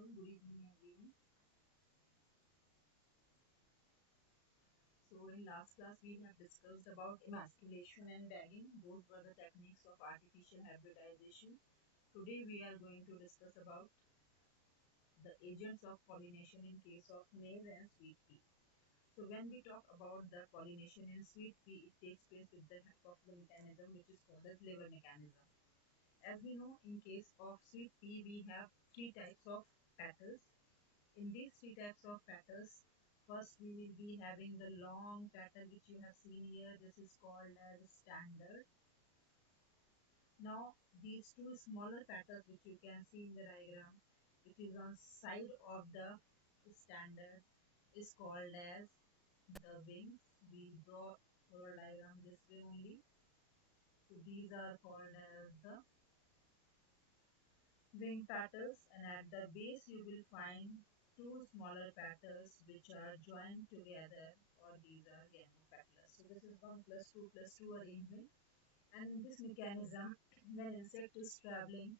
afternoon, good evening, everyone. So, in last class, we have discussed about emasculation and bagging. Both were the techniques of artificial hybridization. Today, we are going to discuss about the agents of pollination in case of maize and sweet pea. So, when we talk about the pollination in sweet pea, it takes place with the help of the mechanism which is called the clever mechanism. As we know, in case of sweet pea, we have three types of petals. In these three types of petals, first we will be having the long petal which you have seen here. This is called as standard. Now these two smaller petals which you can see in the diagram, which is on side of the standard, is called as the wings. We draw our diagram this way only. So these are called as the wing petals, and at the base you will find two smaller petals which are joined together, or these are gamopetals. So this is 1 plus 2 arrangement, and in this mechanism, when insect is traveling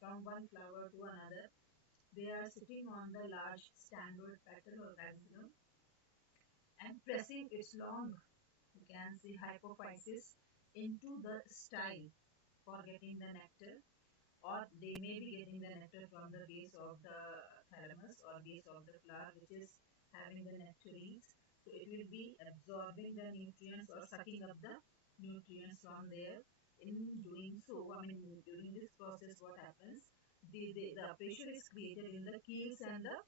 from one flower to another, they are sitting on the large standard petal or rhizome and pressing its long, you can say, hypophysis into the style for getting the nectar, or they may be getting the nectar from the base of the thalamus or base of the flower which is having the nectarines. So it will be absorbing the nutrients or sucking up the nutrients from there. In doing so, I mean, during this process, what happens? The pressure is created in the keels and the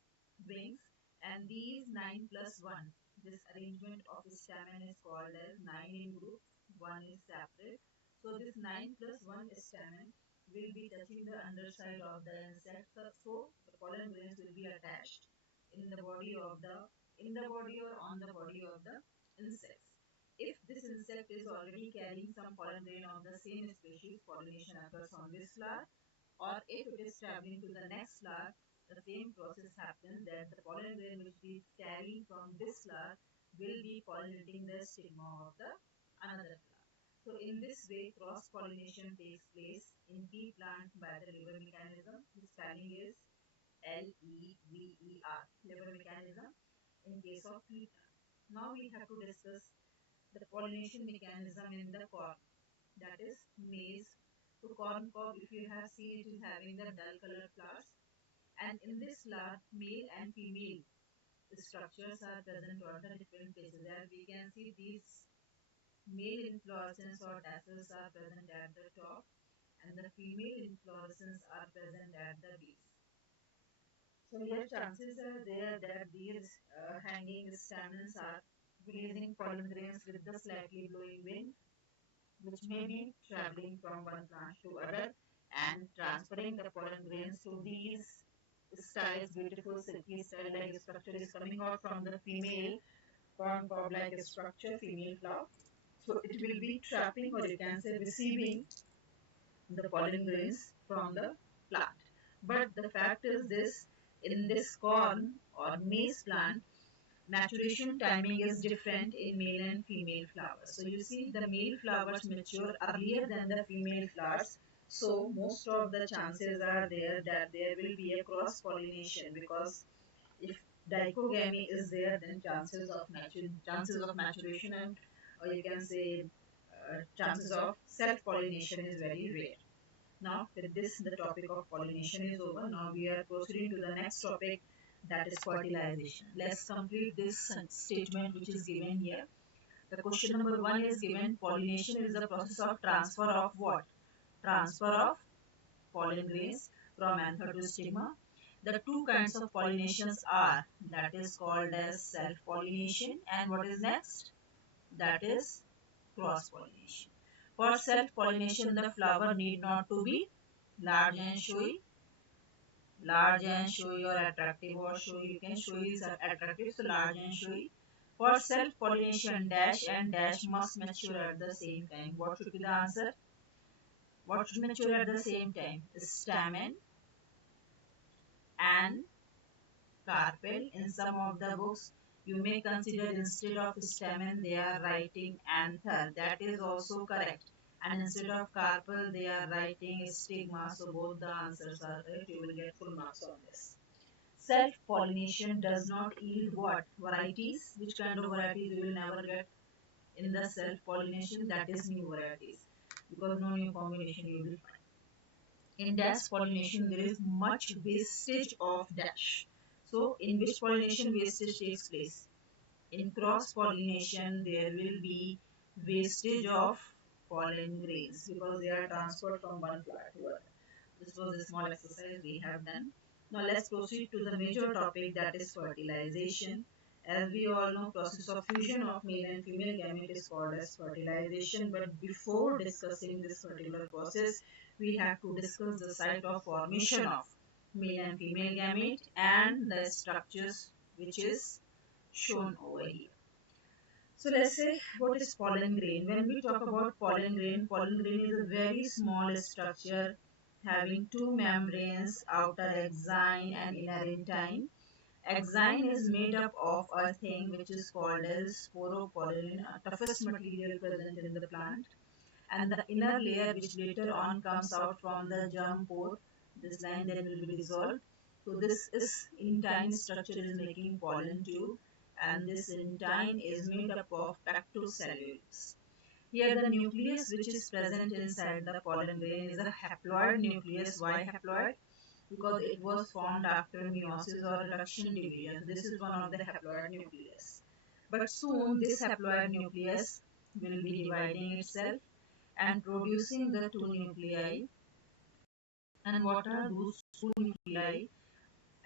wings, and these 9 plus 1, this arrangement of stamen is called as 9 in group, 1 is separate. So this 9 plus 1 stamen will be touching the underside of the insect. So the pollen grains will be attached in the body of the or on the body of the insects. If this insect is already carrying some pollen grain of the same species, pollination occurs on this flower, or if it is traveling to the next flower, the same process happens, that the pollen grain which it is carrying from this flower will be pollinating the stigma of the another flower. So in this way, cross pollination takes place in pea plant by the lever mechanism. The spelling is Lever, lever mechanism, in case of pea plant. Now we have to discuss the pollination mechanism in the corn, that is maize. So corn cob, if you have seen, it is having the dull colored flowers, and in this flower, male and female structures are present on the different places. As we can see, these male inflorescence or tassels are present at the top, and the female inflorescence are present at the base. So here chances are there that these hanging stamens are releasing pollen grains with the slightly blowing wind, which may be traveling from one branch to other and transferring the pollen grains to these styles, beautiful silky style-like structure is coming out from the female corn cob-like structure, female flower. So it will be trapping, or you can say receiving, the pollen grains from the plant. But the fact is this, in this corn or maize plant, maturation timing is different in male and female flowers. So you see, the male flowers mature earlier than the female flowers. So most of the chances are there that there will be a cross pollination, because if dichogamy is there, then chances of maturation, and or you can say chances of self pollination is very rare. Now, with this, the topic of pollination is over. Now we are proceeding to the next topic, that is fertilization. Let's complete this statement which is given here. The question number 1 is given: pollination is the process of transfer of what? Transfer of pollen grains from anther to stigma. The two kinds of pollinations are, that is called as self-pollination, and what is next? That is cross-pollination. For self-pollination, the flower need not to be large and showy, or attractive, or showy, you can showy is attractive, so large and showy. For self-pollination, dash and dash must mature at the same time. What should be the answer? What should mature at the same time? Stamen and carpel. In some of the books, you may consider instead of stamen they are writing anther. That is also correct. And instead of carpel they are writing stigma. So both the answers are correct. You will get full marks on this. self-pollination does not yield what? Varieties. Which kind of varieties you will never get in the self-pollination? That is new varieties, because no new combination you will find. In dash pollination, there is much wastage of dash. So, in which pollination wastage takes place? In cross pollination, there will be wastage of pollen grains because they are transferred from one plant to other. This was a small exercise we have done. Now let's proceed to the major topic, that is fertilization. As we all know, process of fusion of male and female gamete is called as fertilization. But before discussing this particular process, we have to discuss the site of formation of male and female gamete and the structures which is shown over here. So let's say, what is pollen grain? When we talk about pollen grain is a very small structure having two membranes, outer exine and inner intine. Exine is made up of a thing which is called as sporopollen, a toughest material present in the plant, and the inner layer which later on comes out from the germ pore. This line then will be dissolved. So this is intine structure is making pollen tube, and this intine is made up of pectocellulose. Here the nucleus which is present inside the pollen grain is a haploid nucleus. Why haploid? Because it was formed after meiosis or reduction division. So this is one of the haploid nucleus. But soon this haploid nucleus will be dividing itself and producing the two nuclei. And what are those two nuclei?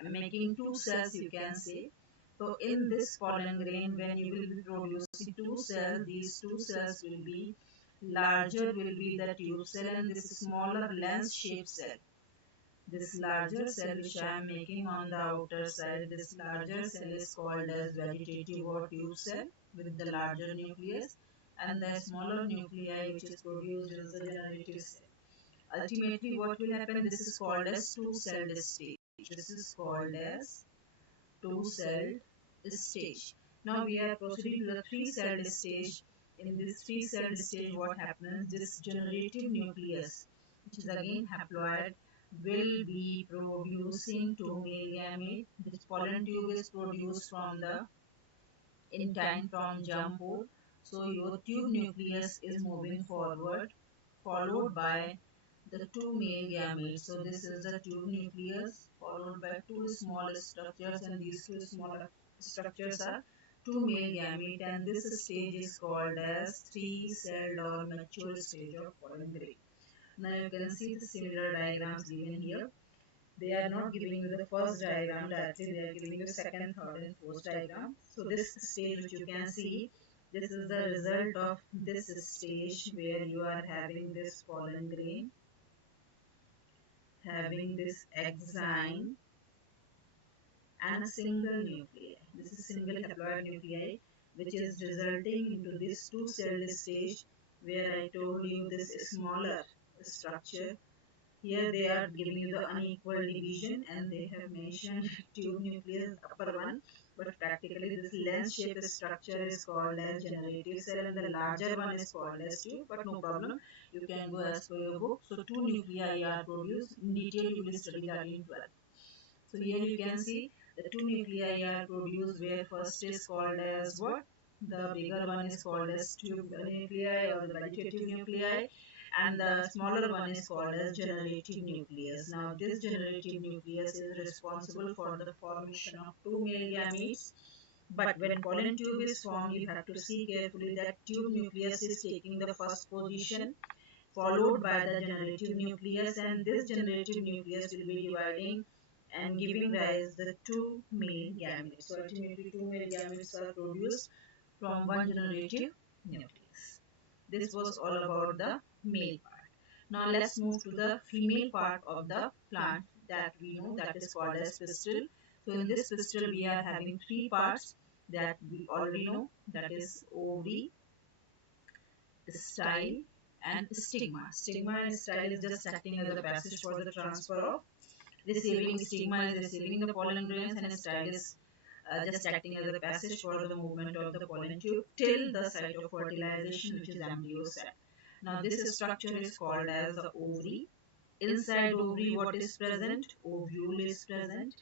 Making two cells, you can say. So in this pollen grain, when you will be producing two cells, these two cells will be larger, will be the tube cell, and this smaller lens shaped cell. This larger cell which I am making on the outer side, this larger cell is called as vegetative or tube cell with the larger nucleus, and the smaller nuclei which is produced is the generative cell. Ultimately, what will happen? This is called as two-celled stage. This is called as two-celled stage. Now we are proceeding to the three-celled stage. In this three-celled stage, what happens? This generative nucleus, which is again haploid, will be producing two male gamete. This pollen tube is produced from the intine from germ pore. So your tube nucleus is moving forward, followed by the two male gametes. So this is the tube nucleus followed by two small structures, and these two smaller structures are two male gamete, and this stage is called as three-celled or mature stage of pollen grain. Now you can see the similar diagrams given here. They are not giving you the first diagram directly, they are giving you second, third and fourth diagram. So this stage which you can see, this is the result of this stage where you are having this pollen grain, having this exine and a single nuclei. This is single haploid nuclei which is resulting into this two-celled stage where I told you this smaller structure. Here they are giving you the unequal division, and they have mentioned tube nucleus upper one, but practically this lens shaped structure is called as generative cell and the larger one is called as tube, but no problem, you can go as per your book. So two nuclei are produced. In detail you will study that in 12th. So here you can see the two nuclei are produced, where first is called as what? The bigger one is called as tube nuclei or the vegetative nuclei, and the smaller one is called as generative nucleus. Now this generative nucleus is responsible for the formation of two male gametes. But when pollen tube is formed, you have to see carefully that tube nucleus is taking the first position, followed by the generative nucleus, and this generative nucleus will be dividing and giving rise the two male gametes. So ultimately two male gametes are produced from one generative nucleus. This was all about the male part. Now let's move to the female part of the plant that we know, that is called as pistil. So in this pistil we are having three parts that we already know, that is ovary, style and stigma. Stigma and style is just acting as a passage for the transfer of receiving. Stigma is receiving the pollen grains and style is just acting as a passage for the movement of the pollen tube till the site of fertilization, which is embryo sac. Now this structure is called as the ovary. Inside ovary what is present? Ovule is present.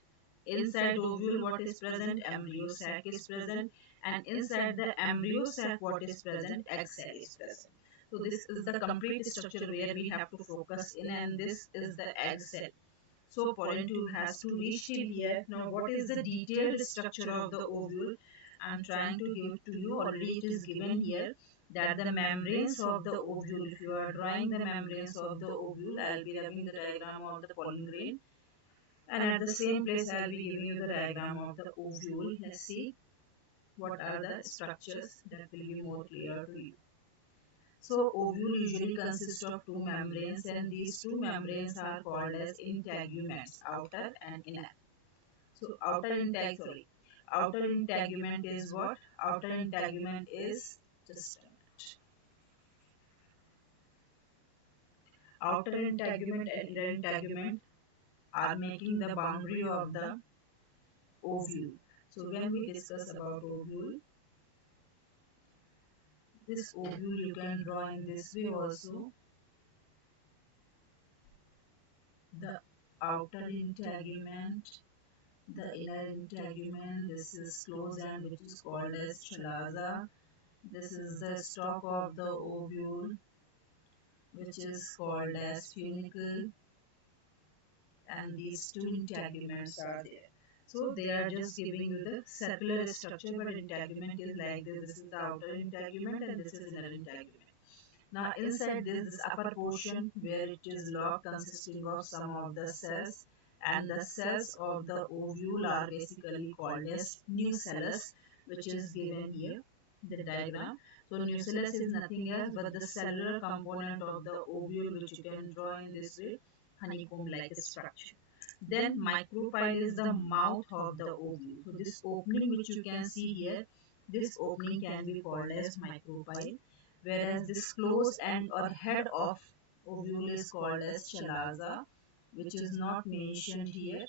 Inside ovule what is present? Embryo sac is present, and inside the embryo sac what is present? Egg cell is present. So this is the complete structure where we have to focus in, and this is the egg cell. So pollen tube has to reach till here. Now what is the detailed structure of the ovule? I am trying to give to you. Already it is given here that the membranes of the ovule, if you are drawing the membranes of the ovule, I will be having the diagram of the pollen grain, and at the same place I will be giving you the diagram of the ovule. Let's see what are the structures that will be more clear to you. So ovule usually consists of two membranes, and these two membranes are called as integuments, outer and inner. So outer integument is what? Outer integument is, just a minute. Outer integument and inner integument are making the boundary of the ovule. So when we discuss about ovule, this ovule you can draw in this way also. The outer integument, the inner integument, this is closed end which is called as chalaza. This is the stalk of the ovule which is called as funicle, and these two integuments are there. So they are just giving you the circular structure, but integument is like this. This is the outer integument and this is inner integument. Now inside this upper portion where it is locked, consisting of some of the cells, and the cells of the ovule are basically called as nucellus, which is given here, the diagram. So nucellus is nothing else but the cellular component of the ovule, which you can draw in this way, honeycomb-like structure. Then micropyle is the mouth of the ovule. So this opening which you can see here, this opening can be called as micropyle, whereas this closed end or head of ovule is called as chalaza, which is not mentioned here.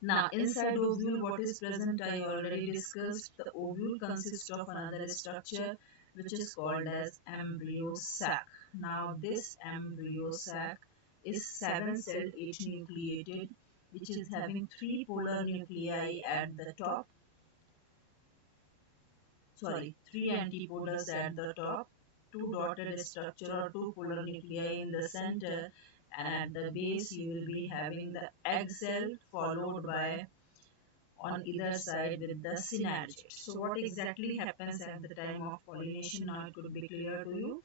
Now inside ovule what is present I already discussed. The ovule consists of another structure which is called as embryo sac. Now this embryo sac is 7-celled 8-nucleated, which is having 3 polar nuclei at the top, 3 antipodals at the top, 2 dotted structure or 2 polar nuclei in the center, and at the base you will be having the egg cell followed by on either side with the synergid. So what exactly happens at the time of pollination? Now it could be clear to you.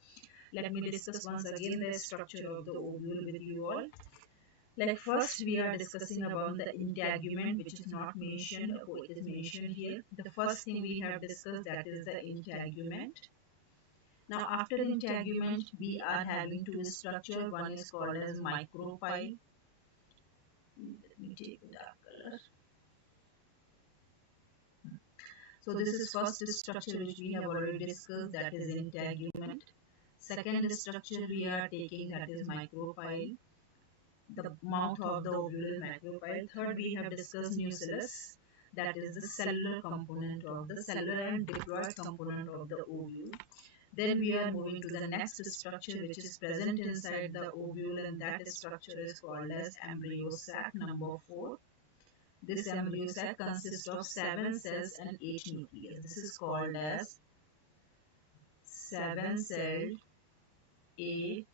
Let me discuss once again the structure of the ovule with you all. Like first we are discussing about the integument, which is not mentioned, it is mentioned here. The first thing we have discussed, that is the integument. Now after integument we are having two structure. One is called as micropyle. Let me take the dark color. So this is first structure which we have already discussed, that is integument. Second structure we are taking, that is micropyle. The mouth of the ovule is micropyle. Third we have discussed nucellus, that is the cellular component of the cellular and diploid component of the ovule. Then we are moving to the next structure which is present inside the ovule, and that structure is called as embryo sac number 4. This embryo sac consists of 7 cells and 8 nucleus. This is called as 7-celled 8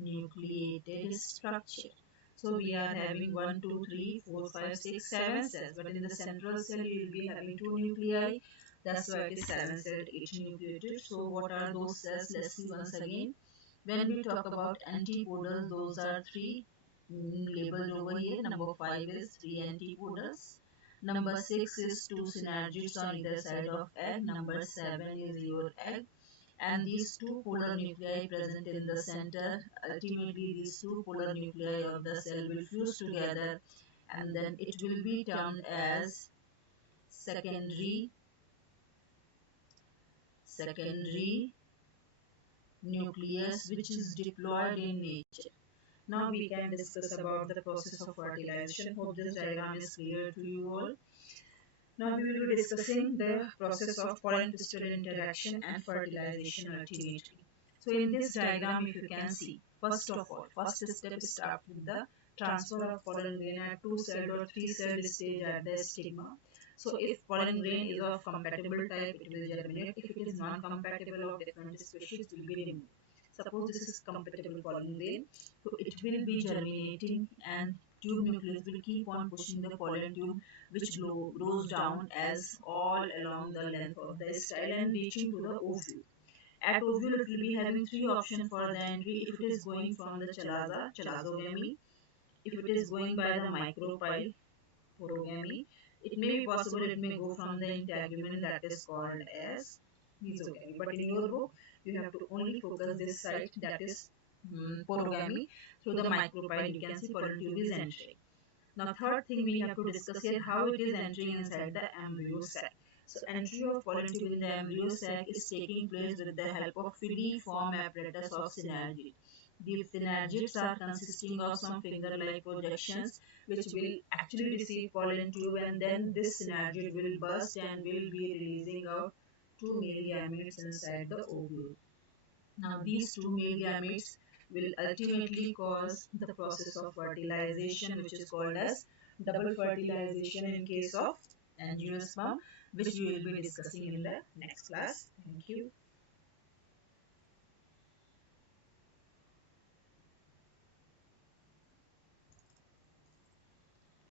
nucleated structure. So we are having 1, 2, 3, 4, 5, 6, 7 cells, but in the central cell you will be having 2 nuclei. That's why it is 7-celled 8 nucleated. So what are those cells? Let's see once again. When we talk about antipodals, those are 3 labeled over here. Number 5 is 3 antipodals. Number 6 is 2 synergids on either side of egg. Number 7 is your egg. And these 2 polar nuclei present in the center, ultimately these 2 polar nuclei of the cell will fuse together, and then it will be termed as secondary nucleus, which is diploid in nature. Now we can discuss about the process of fertilization. Hope this diagram is clear to you all. Now we will be discussing the process of pollen pistil interaction and fertilization ultimately. So in this diagram, if you can see, first of all, first step start with the transfer of pollen grain at 2-celled or 3-celled stage at the stigma. So if pollen grain is of compatible type, it will germinate. If it is non-compatible of different species, it will be removed. Suppose this is compatible pollen grain, so it will be germinating and tube nucleus will keep on pushing the pollen tube which grows down as all along the length of the style and reaching to the ovule. At ovule, it will be having three options for the entry. If it is going from the chalazogamy, if it is going by the micropyle, porogamy, it may be possible it may go from the integument, that is called as mesogamy. But in your book, you have to only focus this site, that is porogamy. Through the micropyle, you can see pollen tube is entering. Now, third thing we have to discuss here, how it is entering inside the embryo sac. So entry of pollen tube in the embryo sac is taking place with the help of filiform apparatus of synergid. The synergids are consisting of some finger-like projections which will actually receive pollen tube, and then this synergid will burst and will be releasing out two male gametes inside the ovule. Now these two male gametes will ultimately cause the process of fertilization, which is called as double fertilization in case of angiosperm, which we will be discussing in the next class. Thank you.